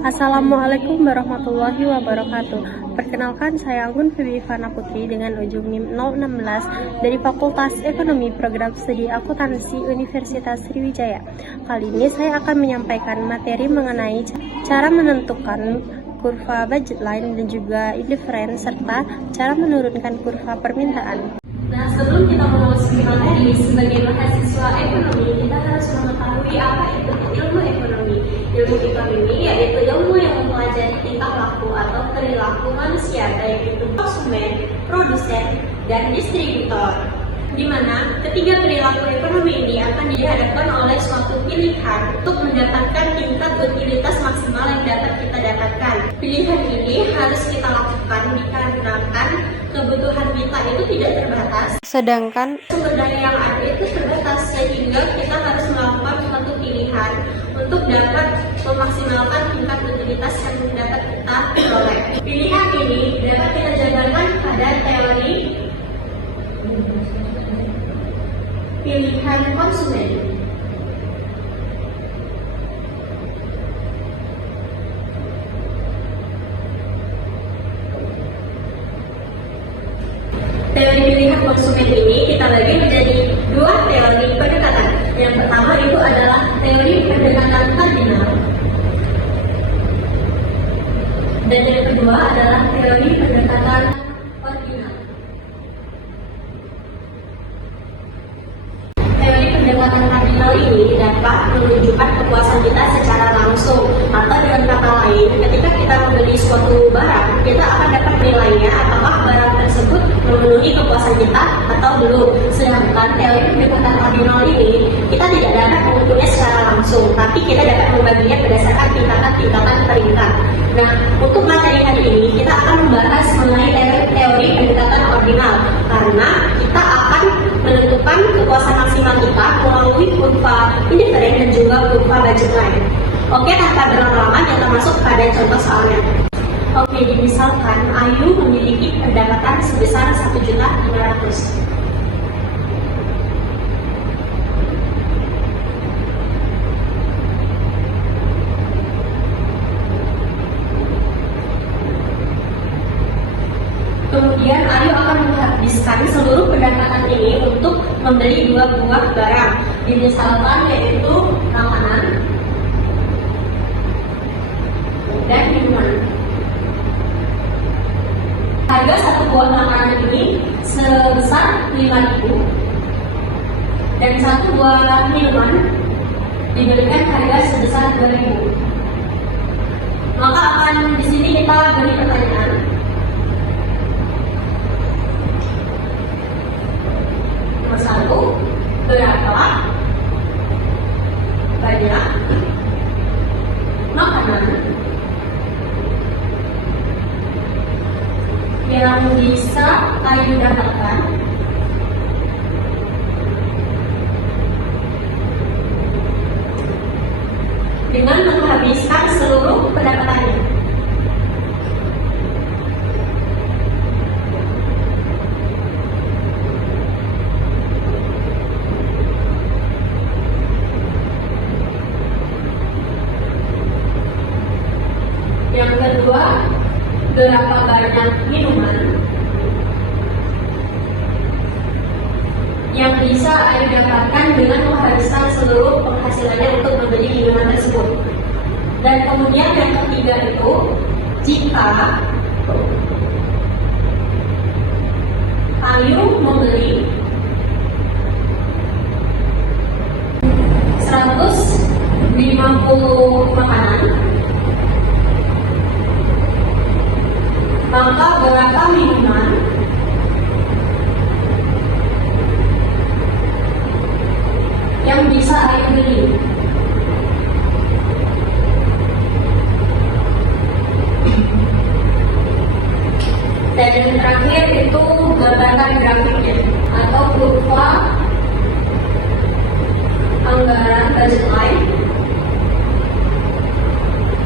Assalamualaikum warahmatullahi wabarakatuh. Perkenalkan, saya Anggun Febi Ivana Putri dengan ujung NIM 016 dari Fakultas Ekonomi Program Studi Akuntansi Universitas Sriwijaya. Kali ini saya akan menyampaikan materi mengenai cara menentukan kurva budget line dan juga indifferent serta cara menurunkan kurva permintaan. Nah, sebelum kita memasuki materi, sebagai mahasiswa ekonomi, kita harus mengetahui apa itu ilmu ekonomi. Ilmu ekonomi yaitu ilmu yang mempelajari tingkah laku atau perilaku manusia, baik itu konsumen, produsen, dan distributor. Di mana ketiga perilaku ekonomi ini akan dihadapkan oleh suatu pilihan untuk mendapatkan tingkat utilitas maksimal yang dapat kita dapatkan. Pilihan ini harus kita lakukan dikarenakan kebutuhan kita itu tidak terbatas, Sedangkan sumber daya yang ada itu terbatas, sehingga kita harus melakukan suatu pilihan untuk dapat memaksimalkan tingkat utilitas yang dapat kita peroleh. Pilihan ini dapat kita jabarkan pada teori pilihan konsumen. Teori pilihan konsumen ini kita bagi menjadi dua teori pendekatan. Yang pertama itu adalah teori pendekatan kardinal, dan yang kedua adalah teori pendekatan ordinal. Teori pendekatan kardinal ini dapat menunjukkan kepuasan kita secara langsung, atau dengan kata lain, ketika kita membeli suatu barang, kita akan dapat menilainya apakah barang tersebut memenuhi kepuasan kita atau belum. Sedangkan teori pendekatan ordinal ini kita tidak dapat mengukurnya secara langsung, tapi kita dapat membaginya berdasarkan tingkatan-tingkatan peringkat. Nah, untuk materi hari ini kita akan membahas mengenai teori pendekatan ordinal, karena kita akan menentukan kepuasan maksimal kita melalui kurva indifferent dan juga kurva budget line. Oke, tanpa berlama-lama kita masuk pada contoh soalnya. Oke, misalkan Ayu memiliki pendapatan sebesar 1.500.000. Kemudian Ayu akan menghabiskan seluruh pendapatan ini untuk membeli 2 buah barang. Misalkan yaitu makanan dan minuman. Harga satu buah makanan ini sebesar 5.000 dan satu buah minuman diberikan harga sebesar 2.000. Maka akan di sini kita beri pertanyaan. Nomor 1, berapa banyak makanan yang bisa Ayu dapatkan dengan menghabiskan seluruh pendapatannya. Yang kedua, berapa banyak minuman yang bisa Ayu dapatkan dengan menghabiskan seluruh penghasilannya untuk membeli minuman tersebut. Dan kemudian yang ketiga itu, jika Ayu membeli 150 makanan, maka berapa minuman yang bisa Ayu beli? Dan yang terakhir itu gambarkan grafiknya atau kurva anggaran budget line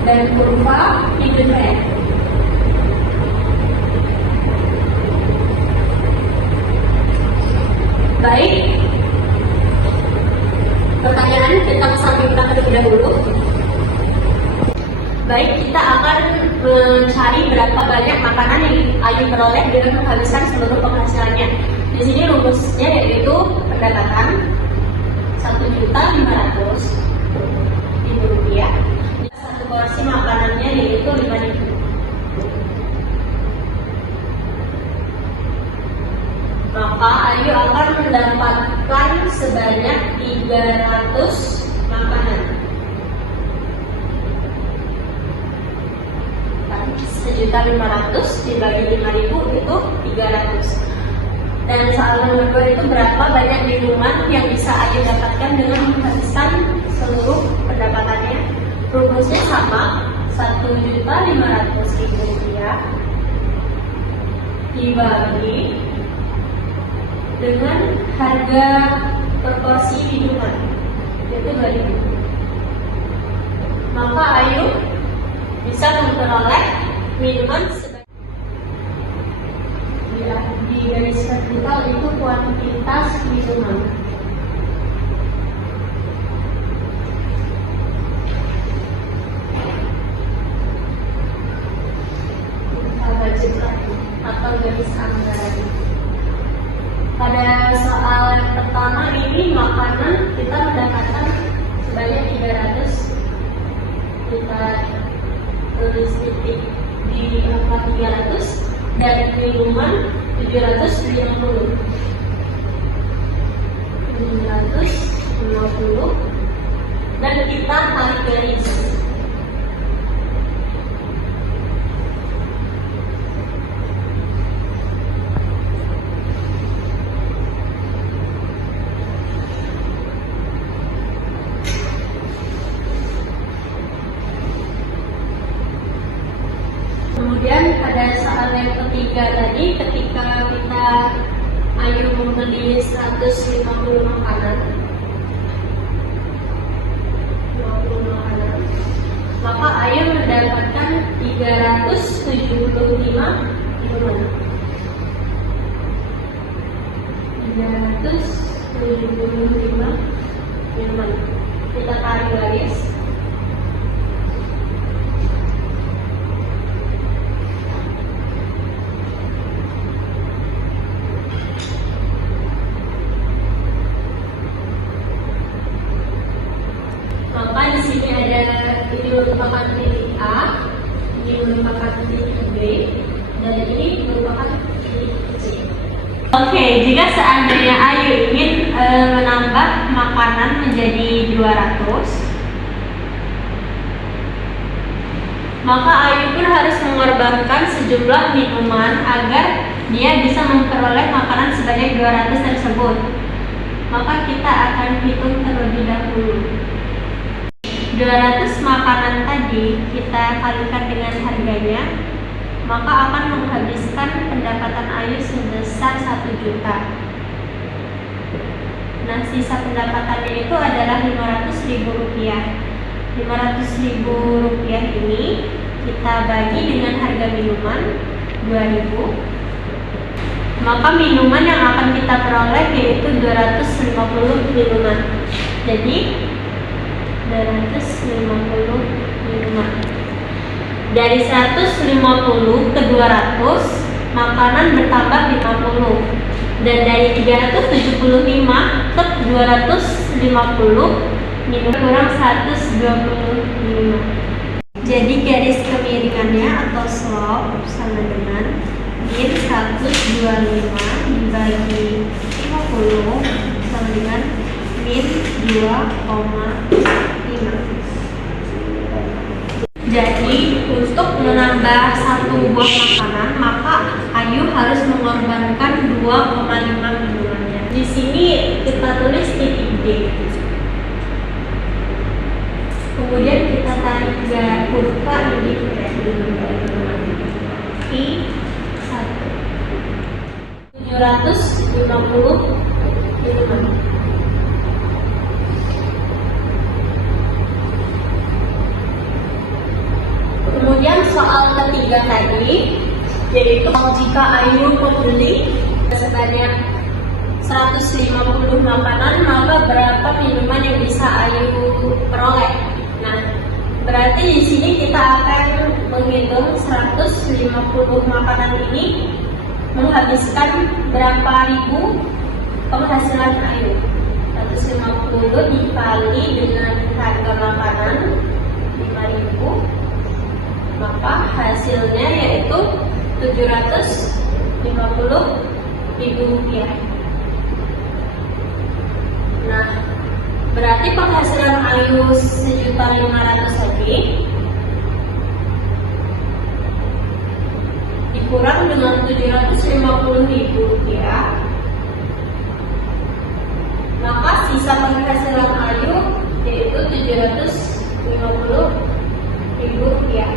dan kurva indifferent. Baik, pertanyaan kita kesampingkan terlebih dahulu. Baik, kita akan mencari berapa banyak makanan yang Ayu peroleh dengan menghabiskan seluruh penghasilannya. Di sini rumusnya yaitu pendapatan 1.500.000 rupiah. Satu porsi makanannya yaitu 5.000. Maka Ayu akan mendapatkan sebanyak 300 makanan. 1.500.000 dibagi 5.000 itu 300. Dan soal nomor 2 itu berapa banyak minuman yang bisa Ayu dapatkan dengan menghabiskan seluruh pendapatannya. Rumusnya sama, 1.500.000 rupiah dibagi dengan harga proporsi minuman, yaitu 2.000. Maka Ayu bisa memperoleh minuman di garis vertikal itu kuantitas minuman. Kita budget lagi atau garis anggaran. Pada soal yang pertama ini makanan kita mendapatkan sebanyak 300. Kita tulis titik di angka 300 dan minuman 750 dan kita tarik garis. Kemudian pada soal yang ketiga tadi, ketika kita Ayu membeli 150 makanan, maka Ayu mendapatkan 375 minuman. 375 minuman. Kita tarik garis. Maka di sini ada ini merupakan titik A, ini merupakan titik B, dan ini merupakan titik C. Oke, jika seandainya Ayu ingin menambah makanan menjadi 200, maka Ayu pun harus mengorbankan sejumlah minuman agar dia bisa memperoleh makanan sebanyak 200 tersebut. Maka kita akan hitung terlebih dahulu. 200 makanan tadi kita kalikan dengan harganya, maka akan menghabiskan pendapatan Ayu sebesar 1 juta. Nah, sisa pendapatannya itu adalah 500.000 rupiah. 500.000 rupiah ini kita bagi dengan harga minuman 2.000. Maka minuman yang akan kita peroleh yaitu 250 minuman. Jadi 250 minuman. Dari 150 ke 200, makanan bertambah 50. Dan dari 375 ke 250, minuman kurang 125. Jadi garis kemiringannya atau slope sama dengan min 125 dibagi 50 sama dengan min 2,5. Jadi untuk menambah satu buah makanan, maka Ayu harus mengorbankan 2,5 minumannya. Di sini kita tulis titik D. Kemudian kita tarik kurva ini I1 750 minuman. Kemudian soal ketiga tadi, yaitu jika Ayu membeli sebanyak 150 makanan, maka berapa minuman yang bisa Ayu peroleh? Nah, berarti di sini kita menghitung 150 makanan ini menghabiskan berapa ribu penghasilan Ayu. 150 dikali dengan harga makanan 5.000, maka hasilnya yaitu 750.000 rupiah. Nah, berarti penghasilan Ayu 1.500.000 lagi dikurang dengan 750.000 rupiah, maka sisa penghasilan Ayu yaitu 750.000 rupiah.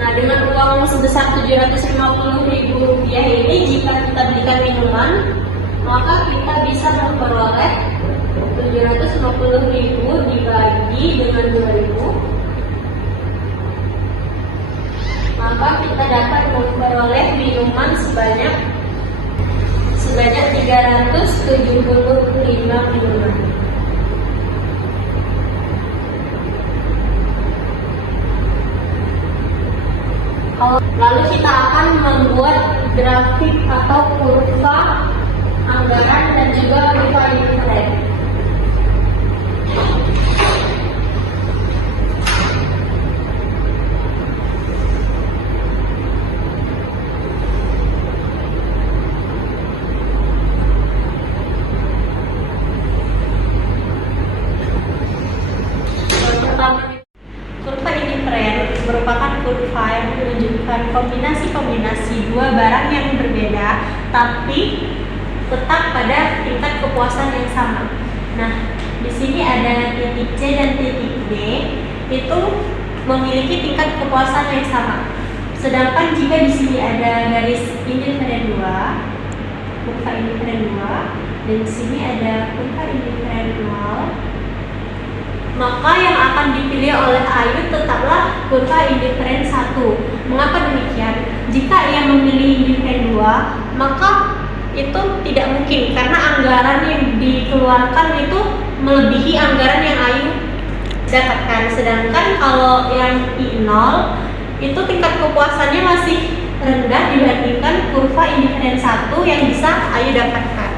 Nah, dengan uang sebesar 750.000 rupiah ini, jika kita belikan minuman, maka kita bisa memperoleh 750.000 dibagi dengan 2.000, maka kita dapat memperoleh minuman sebanyak 375 minuman. Lalu kita akan membuat grafik atau kurva anggaran dan juga kurva indiferen. Kurva indiferen merupakan kurva yang menunjukkan kombinasi-kombinasi dua barang yang berbeda, tapi tetap pada tingkat kepuasan yang sama. Nah, di sini ada titik C dan titik D, itu memiliki tingkat kepuasan yang sama. Sedangkan jika di sini ada garis indiferen 2, kurva indiferen 2, dan di sini ada kurva indiferen 0, maka yang akan dipilih oleh Ayu tetaplah kurva indiferen 1. Mengapa demikian? Jika ia memilih indiferen 2, maka itu tidak mungkin karena anggaran yang dikeluarkan itu melebihi anggaran yang Ayu dapatkan. Sedangkan kalau yang I0 itu tingkat kepuasannya masih rendah dibandingkan kurva indiferen 1 yang bisa Ayu dapatkan.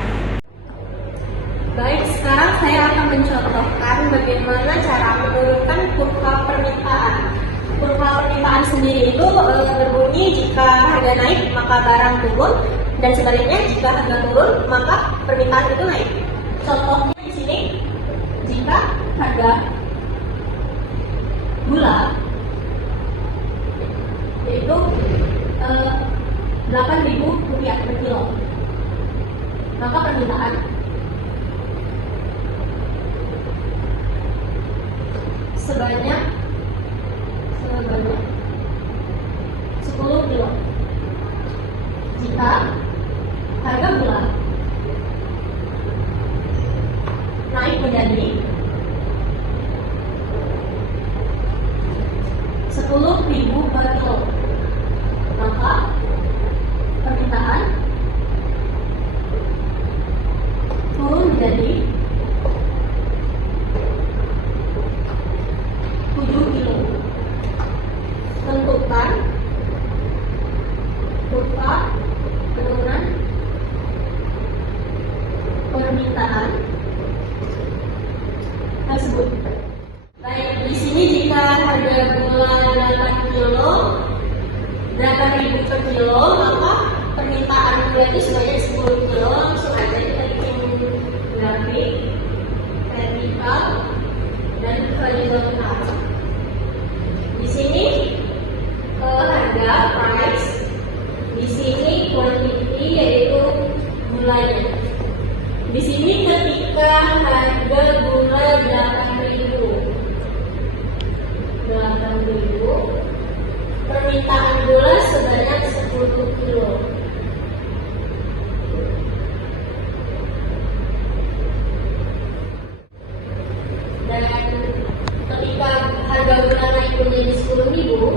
Baik, sekarang saya akan mencontohkan bagaimana cara menurunkan kurva permintaan. Kurva permintaan sendiri itu berbunyi jika harga naik maka barang turun, dan sebaliknya jika harga turun maka permintaan itu naik. Contohnya di sini, jika harga gula yaitu 8.000 rupiah per kilo, maka permintaan sebanyak 10 kilo. Jika harga gula naik menjadi 10.000 per kilo, maka permintaan turun menjadi 7 kilo. Tentukan kurva penurunan permintaan tersebut. Baik, di sini jika harga gula 8 kilo, 8.000 per kilo, maka permintaan gula itu sebanyak 10 kilo. Langsung aja kita bikin grafik vertikal dan horizontal. Di sini harga price, di sini quantity yaitu gulanya. Di sini ketika harga gula 8.000, permintaan gula sebanyak 10 kilo. Dan ketika harga gula naik menjadi 10.000,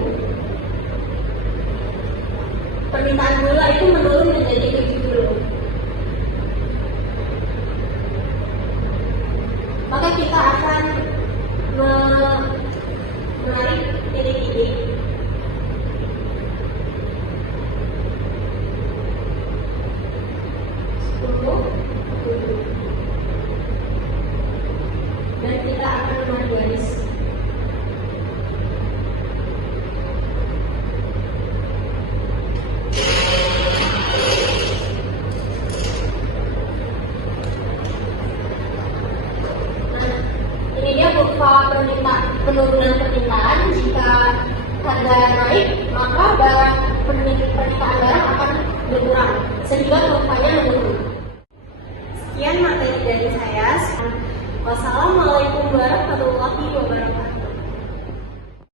permintaan gula itu menurun menjadi 7 kilo. Maka kita akan menarik titik ini Marianis. Ini dia kurva penurunan permintaan. Jika harga naik, maka barang